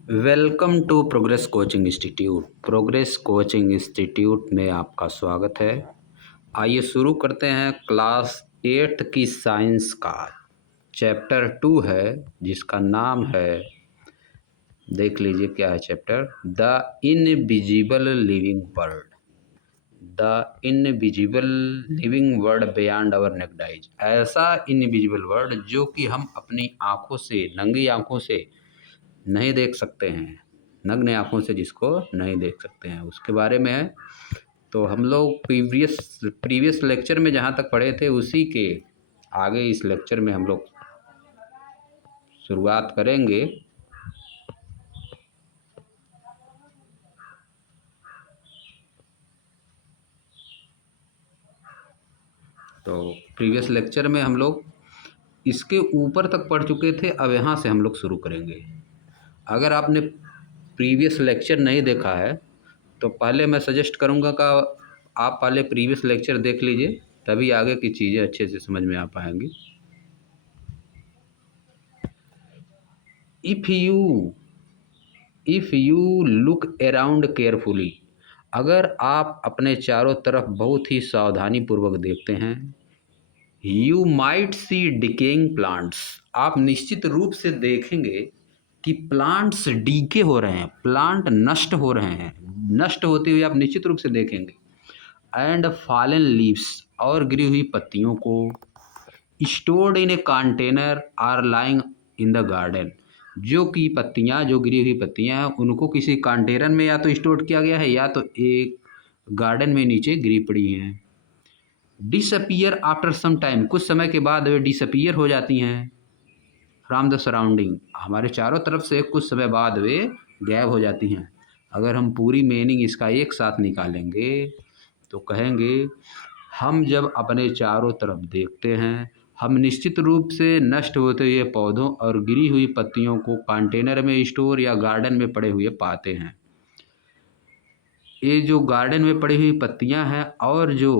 Welcome to Progress Coaching Institute. Progress Coaching Institute में आपका स्वागत है। आइए शुरू करते हैं क्लास 8 की साइंस का चैप्टर 2 है, जिसका नाम है, देख लीजिए क्या है chapter, the invisible living world. The invisible living world beyond our naked eyes. ऐसा इनविजिबल वर्ल्ड जो कि हम अपनी आँखों से, नंगी आँखों से नहीं देख सकते हैं, नग्न आँखों से जिसको नहीं देख सकते हैं, उसके बारे में है। तो हम लोग प्रीवियस लेक्चर में जहाँ तक पढ़े थे उसी के आगे इस लेक्चर में हम लोग शुरुआत करेंगे। तो प्रीवियस लेक्चर में हम लोग इसके ऊपर तक पढ़ चुके थे, अब यहाँ से हम लोग शुरू करेंगे। अगर आपने प्रीवियस लेक्चर नहीं देखा है तो पहले मैं सजेस्ट करूँगा कि आप पहले प्रीवियस लेक्चर देख लीजिए, तभी आगे की चीज़ें अच्छे से समझ में आ पाएंगी। If you look around carefully, अगर आप अपने चारों तरफ बहुत ही सावधानी पूर्वक देखते हैं, you might see decaying plants, आप निश्चित रूप से देखेंगे कि प्लांट्स डीके हो रहे हैं, प्लांट नष्ट हो रहे हैं, नष्ट होते हुए आप निश्चित रूप से देखेंगे। एंड फॉलन लीव्स, और गिरी हुई पत्तियों को, stored in a container are lying in the garden, जो कि पत्तियां, जो गिरी हुई पत्तियां हैं उनको किसी कंटेनर में या तो स्टोर किया गया है या तो एक गार्डन में नीचे गिरी पड़ी हैं। डिसअपियर आफ्टर सम टाइम, कुछ समय के बाद वे डिसअपियर हो जाती हैं फ्रॉम द सराउंडिंग, हमारे चारों तरफ से कुछ समय बाद वे गायब हो जाती हैं। अगर हम पूरी मीनिंग इसका एक साथ निकालेंगे तो कहेंगे, हम जब अपने चारों तरफ देखते हैं, हम निश्चित रूप से नष्ट होते हुए पौधों और गिरी हुई पत्तियों को कंटेनर में स्टोर या गार्डन में पड़े हुए पाते हैं। ये जो गार्डन में पड़ी हुई पत्तियां हैं और जो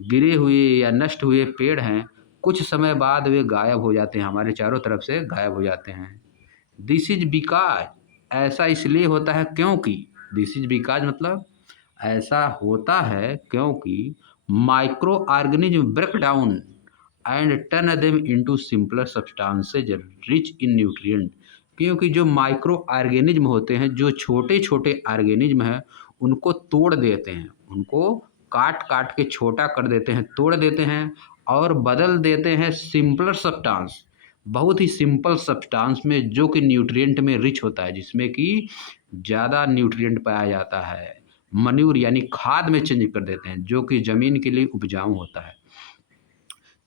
गिरे हुए या नष्ट हुए पेड़ हैं, कुछ समय बाद वे गायब हो जाते हैं, हमारे चारों तरफ से गायब हो जाते हैं। दिस इज बिकॉज, ऐसा इसलिए होता है क्योंकि, दिस इज बिकॉज मतलब ऐसा होता है क्योंकि microorganism break down and turn them into simpler substances rich in nutrient, क्योंकि जो माइक्रो ऑर्गेनिज्म होते हैं, जो छोटे छोटे ऑर्गेनिज्म हैं, उनको तोड़ देते हैं, उनको काट काट के छोटा कर देते हैं, तोड़ देते हैं और बदल देते हैं सिंपलर सब्सटेंस, बहुत ही सिंपल सब्सटेंस में, जो कि न्यूट्रिएंट में रिच होता है, जिसमें कि ज़्यादा न्यूट्रिएंट पाया जाता है। मन्यूर यानी खाद में चेंज कर देते हैं, जो कि ज़मीन के लिए उपजाऊ होता है।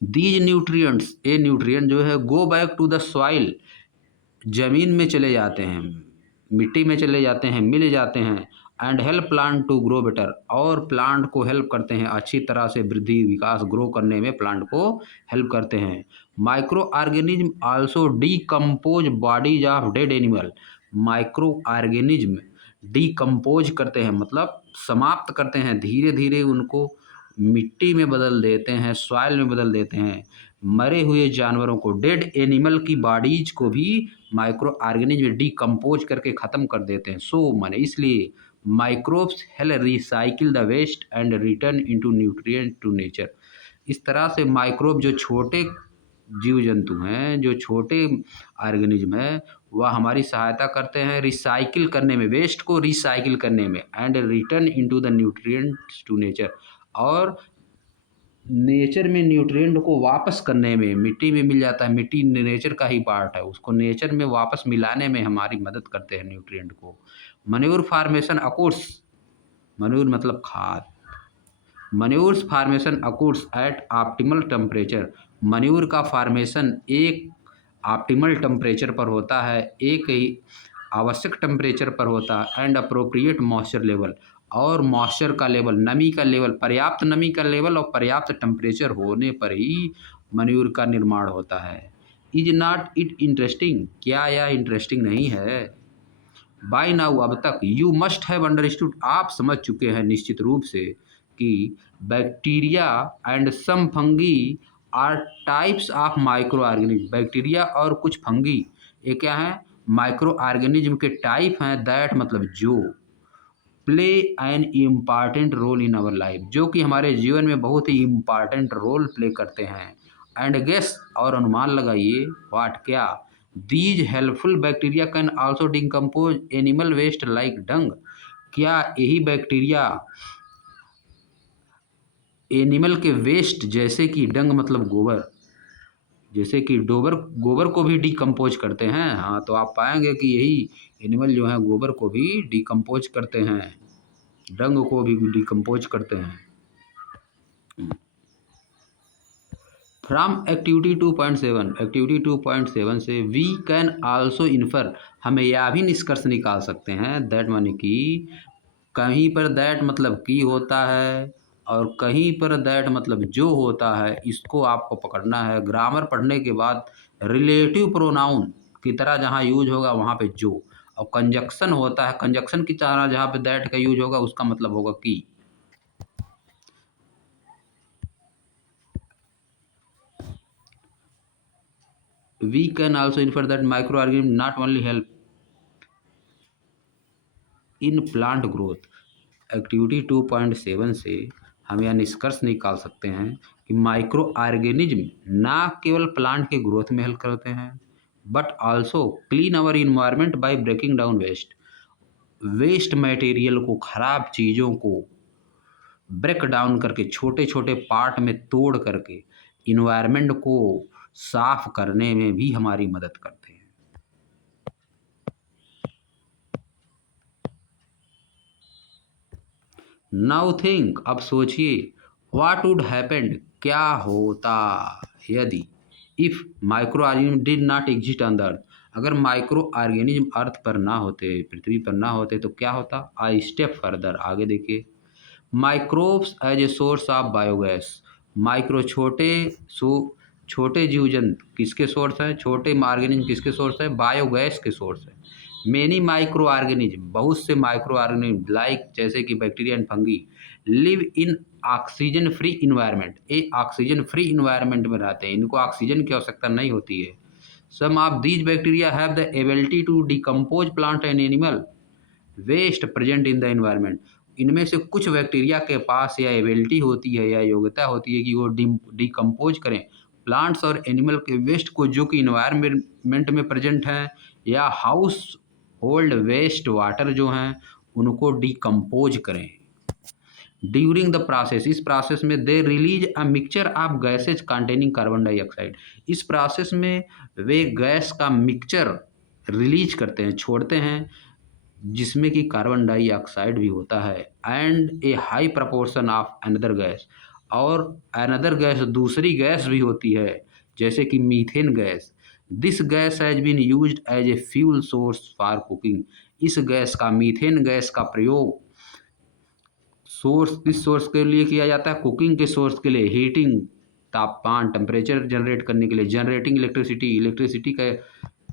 दीज न्यूट्रिएंट्स, ये न्यूट्रिएंट जो है go back to the soil, ज़मीन में चले जाते हैं, मिट्टी में चले जाते हैं, मिल जाते हैं। And help plant to grow better, और प्लांट को हेल्प करते हैं, अच्छी तरह से वृद्धि विकास ग्रो करने में प्लांट को हेल्प करते हैं। Micro organism also decompose bodies of dead animal, micro organism decompose करते हैं मतलब समाप्त करते हैं, धीरे धीरे उनको मिट्टी में बदल देते हैं, सॉइल में बदल देते हैं। मरे हुए जानवरों को, डेड एनिमल की बॉडीज को भी माइक्रो ऑर्गेनिज्म डीकम्पोज करके ख़त्म कर देते हैं। सो माने इसलिए microbes help recycle the waste and return into nutrient to nature. इस तरह से माइक्रोब, जो छोटे जीव जंतु हैं, जो छोटे ऑर्गेनिज्म हैं, वह हमारी सहायता करते हैं रिसाइकिल करने में, वेस्ट को रिसाइकिल करने में, and return into the nutrients to nature, और नेचर में न्यूट्रिएंट को वापस करने में। मिट्टी में मिल जाता है, मिट्टी नेचर का ही पार्ट है, उसको नेचर में वापस मिलाने में हमारी मदद करते हैं न्यूट्रिएंट को। मनूर फार्मेशन अकोर्स, मनूर मतलब खाद, manures formation occurs at optimal temperature, manure का फार्मेशन एक ऑप्टिमल टेम्परेचर पर होता है, एक ही आवश्यक टेम्परेचर पर होता है। एंड अप्रोप्रिएट मॉइस्चर लेवल, और मॉइस्चर का लेवल, नमी का लेवल, पर्याप्त नमी का लेवल और पर्याप्त टेम्परेचर होने पर ही मनूर का निर्माण होता है। इज नॉट इट इंटरेस्टिंग, क्या यह इंटरेस्टिंग नहीं है? बाय नाउ, अब तक, यू मस्ट हैव अंडरस्टूड, आप समझ चुके हैं निश्चित रूप से कि bacteria and some fungi are types of microorganism, bacteria और कुछ फंगी, ये क्या है, माइक्रो ऑर्गेनिज्म के टाइप हैं, दैट मतलब जो, play an important role in our life, जो कि हमारे जीवन में बहुत ही इम्पॉर्टेंट रोल प्ले करते हैं। एंड गेस, और अनुमान लगाइए, वाट क्या, these helpful bacteria can also decompose animal waste like dung, क्या यही बैक्टीरिया एनिमल के वेस्ट जैसे कि डंग मतलब गोबर, जैसे कि गोबर को भी डिकम्पोज करते हैं। हाँ, तो आप पाएंगे कि यही एनिमल जो है गोबर को भी डिकम्पोज करते हैं, डंग को भी डिकम्पोज करते हैं। फ्रॉम एक्टिविटी 2.7 से वी कैन आल्सो इन्फर, हमें यह भी निष्कर्ष निकाल सकते हैं, दैट माने कि कहीं पर दैट मतलब की होता है और कहीं पर दैट मतलब जो होता है, इसको आपको पकड़ना है। ग्रामर पढ़ने के बाद रिलेटिव प्रोनाउन की तरह जहाँ यूज होगा वहाँ पे जो, और कंजक्शन होता है, कंजक्शन की तरह जहाँ पे दैट का यूज होगा उसका मतलब होगा की। We can also infer that microorganisms not only help in plant growth। Activity 2.7 से हम यह निष्कर्ष निकाल सकते हैं कि माइक्रो ऑर्गेनिज्म ना केवल प्लांट के ग्रोथ में हेल्प करते हैं, but also clean our environment by breaking down waste material को, खराब चीज़ों को ब्रेक डाउन करके, छोटे छोटे पार्ट में तोड़ करके इन्वायरमेंट को साफ करने में भी हमारी मदद करते हैं। नाउ थिंक, अब सोचिए, व्हाट वुड हैपन, क्या होता यदि, if micro organism did not exist on the earth, अगर माइक्रो ऑर्गेनिज्म अर्थ पर ना होते, पृथ्वी पर ना होते, तो क्या होता। आई स्टेप फर्दर, आगे देखिए, microbes as a source of biogas, micro छोटे जीव जंतु किसके सोर्स हैं, छोटे ऑर्गेनिज्म किसके सोर्स है, बायोगैस के सोर्स है। मेनी माइक्रो ऑर्गेनिज्म, बहुत से माइक्रो ऑर्गेनिज्म लाइक जैसे कि bacteria and fungi, live in oxygen free environment, ये ऑक्सीजन फ्री इन्वायरमेंट में रहते हैं, इनको ऑक्सीजन की आवश्यकता नहीं होती है। Some of these bacteria have the ability to decompose plant and animal waste present in the environment, इनमें से कुछ बैक्टीरिया के पास या एबिलिटी होती है या योग्यता होती है कि वो डिकम्पोज करें प्लांट्स और एनिमल के वेस्ट को, जो कि इन्वायरमेंट में प्रेजेंट हैं, या हाउस होल्ड वेस्ट वाटर जो हैं उनको डिकम्पोज करें। ड्यूरिंग द प्रोसेस, इस प्रोसेस में they release a mixture of gases containing carbon dioxide, इस प्रोसेस में वे गैस का मिक्सचर रिलीज करते हैं, छोड़ते हैं, जिसमें कि कार्बन डाइऑक्साइड भी होता है, and a high proportion of another gas, और अनदर गैस दूसरी गैस भी होती है, जैसे कि methane gas. This gas has been used as a fuel source for cooking, इस गैस का, मीथेन गैस का प्रयोग सोर्स, किस सोर्स के लिए किया जाता है, कुकिंग के सोर्स के लिए, हीटिंग, तापमान टेम्परेचर जनरेट करने के लिए, जनरेटिंग इलेक्ट्रिसिटी का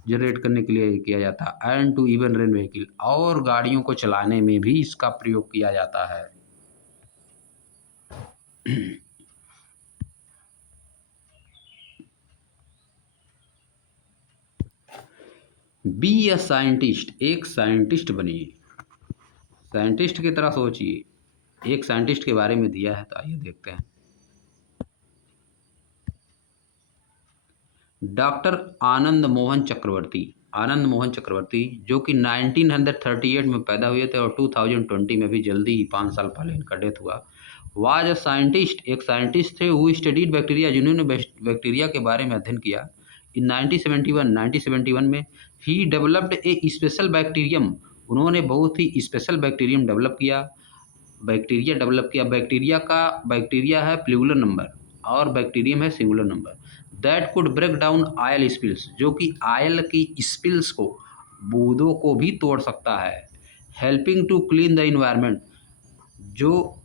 जनरेट करने के लिए किया जाता है, and to even run vehicle, और गाड़ियों को चलाने में भी इसका प्रयोग किया जाता है। बी अ साइंटिस्ट, एक साइंटिस्ट बनिए, साइंटिस्ट की तरह सोचिए, एक साइंटिस्ट के बारे में दिया है, तो आइए देखते हैं। डॉक्टर आनंद मोहन चक्रवर्ती, जो कि 1938 में पैदा हुए थे और 2020 में भी, जल्दी ही 5 साल पहले इनका डेथ हुआ। वाज अ साइंटिस्ट, एक साइंटिस्ट थे, हु स्टडीड बैक्टीरिया, जिन्होंने बैक्टीरिया के बारे में अध्ययन किया। इन 1971 में ही डेवलप्ड ए स्पेशल बैक्टीरियम, उन्होंने बहुत ही स्पेशल बैक्टीरियम डेवलप किया, बैक्टीरिया है प्लूरल नंबर और बैक्टीरियम है singular number, that could break down oil spills, जो कि आयल की स्पिल्स को, बूंदों को भी तोड़ सकता है, helping to clean the environment, जो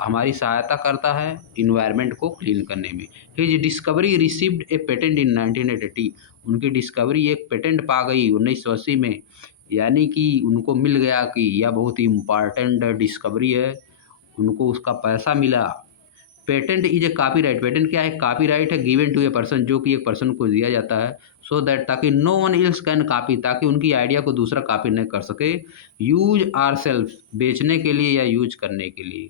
हमारी सहायता करता है इन्वायरमेंट को क्लीन करने में। His discovery received a patent in 1980, उनकी डिस्कवरी एक पेटेंट पा गई 1980 में, यानी कि उनको मिल गया कि यह बहुत ही इम्पॉर्टेंट डिस्कवरी है, उनको उसका पैसा मिला। Patent is a copyright. Patent क्या है? कॉपीराइट है गिवन टू ए पर्सन, जो कि एक पर्सन को दिया जाता है, सो दैट ताकि no one else can copy, ताकि उनकी आइडिया को दूसरा कॉपी नहीं कर सके, यूज आर सेल्फ बेचने के लिए या यूज करने के लिए,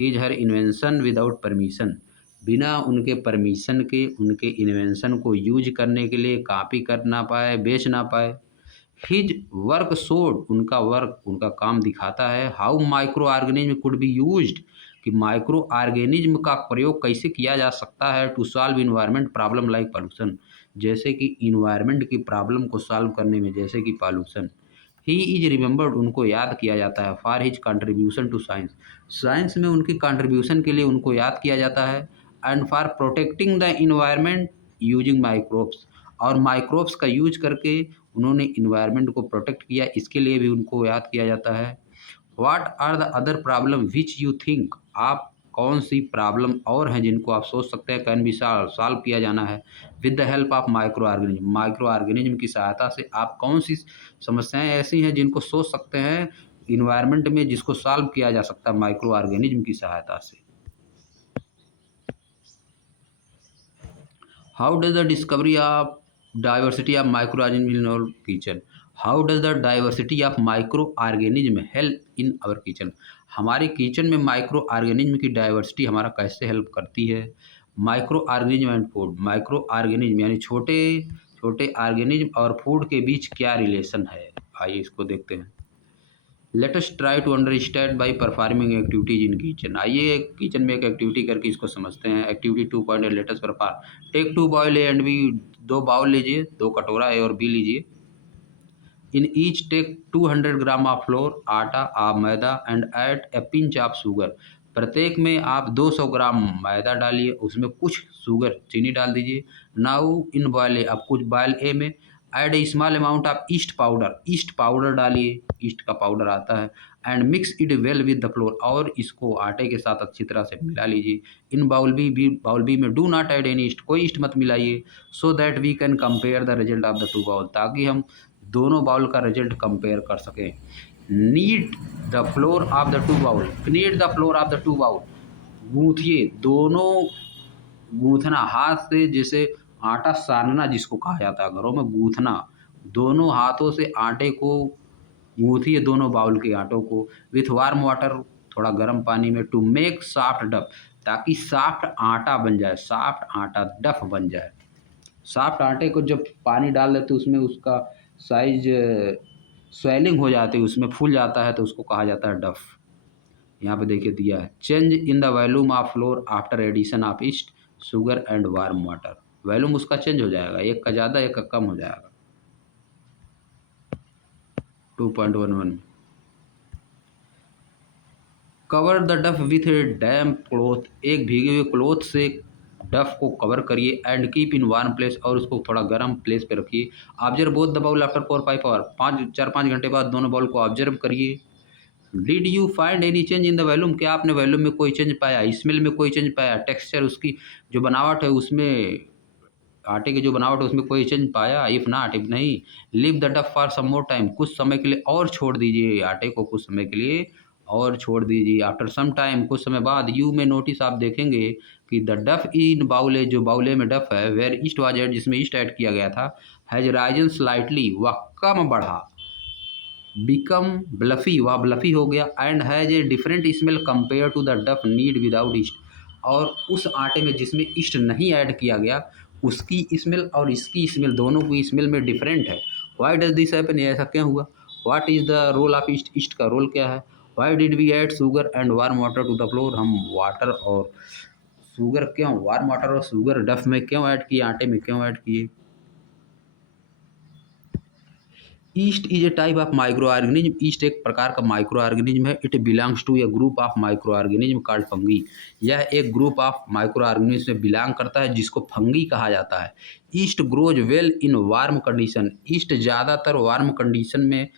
is her invention without permission, बिना उनके परमिशन के उनके इन्वेंशन को यूज करने के लिए कॉपी कर ना पाए, बेच ना पाए। हिज वर्क शोड, उनका वर्क उनका काम दिखाता है, how microorganism could be used, कि माइक्रो ऑर्गेनिज्म का प्रयोग कैसे किया जा सकता है to solve environment problem like pollution, जैसे कि इन्वायरमेंट की प्रॉब्लम को सॉल्व करने में, जैसे कि पॉल्यूशन। ही इज रिमेंबर्ड, उनको याद किया जाता है, for his contribution to science, science में उनकी कंट्रीब्यूशन के लिए उनको याद किया जाता है, and for protecting the environment using microbes, और माइक्रोब्स का यूज करके उन्होंने इन्वायरमेंट को प्रोटेक्ट किया, इसके लिए भी उनको याद किया जाता है। What are the other problem which you think, आप कौन सी प्रॉब्लम और हैं जिनको आप सोच सकते हैं कैन बी सॉल्व किया जाना है with the help of micro organism, micro organism की सहायता से आप कौन सी समस्याएं ऐसी हैं जिनको सोच सकते हैं इन्वायरमेंट में, जिसको सॉल्व किया जा सकता है माइक्रो ऑर्गेनिज्म की सहायता से। How does the discovery of diversity of microorganism in our kitchen, how does the diversity of microorganism help in our kitchen, हमारे किचन में माइक्रो ऑर्गेनिज्म की डाइवर्सिटी हमारा कैसे हेल्प करती है। Microorganism and food, microorganism यानी छोटे छोटे ऑर्गेनिज्म और फूड के बीच क्या रिलेशन है, आइए इसको देखते हैं। Let us try to understand by performing activities in kitchen, आइए किचन में एक एक्टिविटी करके इसको समझते हैं। Activity 2.8 let us perform, take 2 bowl A and B, 2 bowl लीजिए, 2 कटोरा ए और बी लीजिए। In each take 200 gram of flour, आटा आप मैदा, and add a pinch of sugar, प्रत्येक में आप 200 ग्राम मैदा डालिए, उसमें कुछ शुगर चीनी डाल दीजिए। नाउ इन बॉयल ए, अब कुछ बॉयल ए में add a small amount of east powder, east powder डालिए, ईस्ट का पाउडर आता है, and mix it well with the floor, और इसको आटे के साथ अच्छी तरह से मिला लीजिए। इन बाउल बी में do not add any yeast, कोई ईस्ट मत मिलाइए, so that we can compare the result of the two bowl, ताकि हम दोनों बाउल का रिजल्ट कंपेयर कर सकें। Need the flour of the two bowl, need the flour of the two bowl, गूंथिए दोनों, गूंथना हाथ से, जैसे आटा सानना जिसको कहा जाता है घरों में, गूंथना, दोनों हाथों से आटे को गूंथिए, दोनों बाउल के आटों को, विथ वार्म वाटर, थोड़ा गर्म पानी में, टू मेक सॉफ्ट डफ, ताकि सॉफ्ट आटा बन जाए, सॉफ्ट आटा डफ बन जाए। सॉफ्ट आटे को जब पानी डाल देते उसमें उसका साइज स्वेलिंग हो जाती है, उसमें फूल जाता है, तो उसको कहा जाता है डफ। यहाँ पे देखिए दिया है, change in the volume of flour after addition of yeast sugar and warm water, volume उसका चेंज हो जाएगा, एक का ज़्यादा एक का कम हो जाएगा। 2.11 cover the dough with a damp cloth, एक भीगे हुए क्लोथ से डफ को कवर करिए, and keep in warm place, और उसको थोड़ा गर्म प्लेस पे रखिए। Observe both the bowl after 4-5 hour, 4-5 घंटे बाद दोनों बाउल को ऑब्जर्व करिए। Did you find any change in the volume, क्या आपने वॉल्यूम में कोई चेंज पाया, स्मेल में कोई चेंज पाया, टेक्सचर उसकी जो बनावट है उसमें, आटे की जो बनावट है उसमें कोई चेंज पाया, इफ़ नॉट, इफ नहीं, लीव द डफ फॉर सम मोर टाइम, कुछ समय के लिए और छोड़ दीजिए, आटे को कुछ समय के लिए और छोड़ दीजिए। आफ्टर सम टाइम, कुछ समय बाद, यू में नोटिस, आप देखेंगे कि द डफ इन बाउले, जो बाउले में डफ है, वेयर ईस्ट वाज एड, जिसमें ईस्ट ऐड किया गया था, हैज राइजन स्लाइटली, वह कम बढ़ा, बिकम ब्लफी, वह ब्लफी हो गया, and has a different smell compare to the dough knead without yeast, और उस आटे में जिसमें ईस्ट नहीं ऐड किया गया उसकी स्मेल और इसकी स्मेल, दोनों की स्मेल में डिफरेंट है। वाई डज दिस हैपन, ऐसा क्यों हुआ। What is the role of yeast, yeast का रोल क्या है। Why did we add sugar and warm water to the flour, हम वाटर और शुगर क्यों, वार्म वाटर और शुगर डफ में क्यों ऐड किए, आटे में क्यों ऐड किए। Yeast is a type of microorganism, yeast एक प्रकार का माइक्रो ऑर्गेनिज्म है। It belongs to a group of microorganism called fungi, यह एक ग्रुप ऑफ माइक्रो ऑर्गेनिज्म से बिलोंग करता है जिसको फंगी कहा जाता है। Yeast grows well in warm condition, yeast ज़्यादातर वार्म कंडीशन में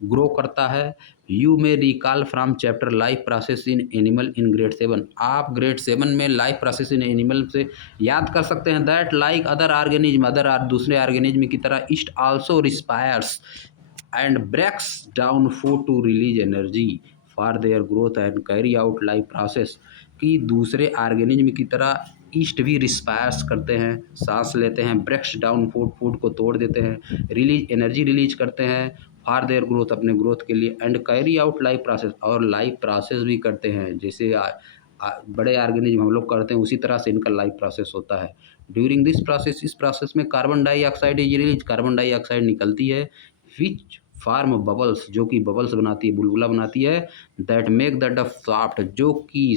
ग्रो करता है। You may recall from chapter life process in animal in grade 7, आप ग्रेड 7 में लाइफ प्रोसेस इन एनिमल से याद कर सकते हैं। दैट लाइक अदर ऑर्गेनिज्म, दूसरे ऑर्गेनिज्म की तरह yeast also respires and breaks down food to release energy, for their growth and carry out life process, कि दूसरे ऑर्गेनिज्म की तरह ईस्ट भी रिस्पायर्स करते हैं, सांस लेते हैं, ब्रेक्स डाउन फूड, फूड को तोड़ देते हैं, रिलीज एनर्जी रिलीज करते हैं फॉर देयर ग्रोथ, अपने ग्रोथ के लिए, and carry out life process, और लाइफ प्रोसेस भी करते हैं। जैसे बड़े ऑर्गेनिज्म हम लोग करते हैं उसी तरह से इनका लाइफ प्रोसेस होता है। ड्यूरिंग दिस प्रोसेस, इस प्रोसेस में carbon dioxide is release, carbon dioxide निकलती है, विच फार्म बबल्स, जो कि बबल्स बनाती है, बुलबुला बनाती है, दैट मेक द डफ सॉफ्ट, जो कि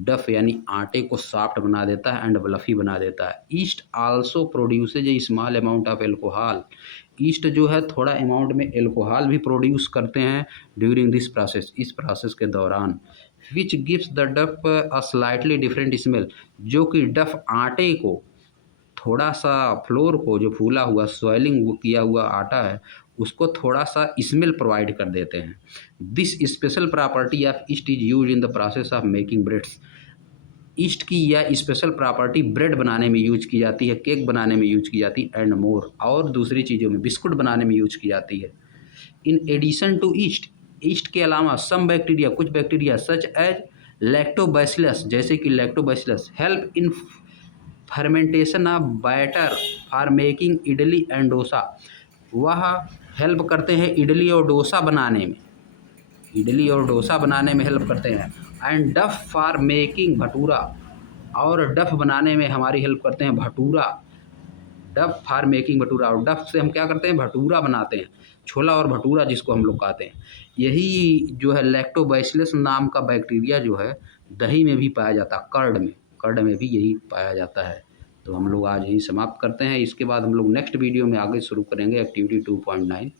डफ यानी आटे को सॉफ्ट बना देता है एंड ब्लफी बना देता है। East also produces A small amount of alcohol, east जो है थोड़ा अमाउंट में एल्कोहल भी प्रोड्यूस करते हैं ड्यूरिंग दिस प्रोसेस, इस प्रोसेस के दौरान, विच गिव्स द डफ अ स्लाइटली डिफरेंट स्मेल, जो कि डफ आटे को थोड़ा सा, फ्लोर को जो फूला हुआ स्वेलिंग किया हुआ आटा है उसको थोड़ा सा स्मेल प्रोवाइड कर देते हैं। This special property of east is use in the process of making breads, east की यह स्पेशल प्रॉपर्टी ब्रेड बनाने में यूज की जाती है, केक बनाने में यूज की जाती है, एंड मोर, और दूसरी चीज़ों में, बिस्कुट बनाने में यूज की जाती है। In addition to yeast, yeast के अलावा सम बैक्टीरिया, कुछ बैक्टीरिया सच एज लैक्टोबैसिलस, जैसे कि lactobacillus help in fermentation of batter for making idli and dosa, वह हेल्प करते हैं इडली और डोसा बनाने में, इडली और डोसा बनाने में हेल्प करते हैं, एंड डफ फॉर मेकिंग भटूरा, और डफ बनाने में हमारी हेल्प करते हैं भटूरा, डफ फॉर मेकिंग भटूरा, और डफ से हम क्या करते हैं, भटूरा बनाते हैं, छोला और भटूरा जिसको हम लोग कहते हैं। यही जो है लैक्टोबैसिलस नाम का बैक्टीरिया जो है दही में भी पाया जाता है, कर्ड में भी यही पाया जाता है। तो हम लोग आज यही समाप्त करते हैं, इसके बाद हम लोग नेक्स्ट वीडियो में आगे शुरू करेंगे एक्टिविटी 2.9।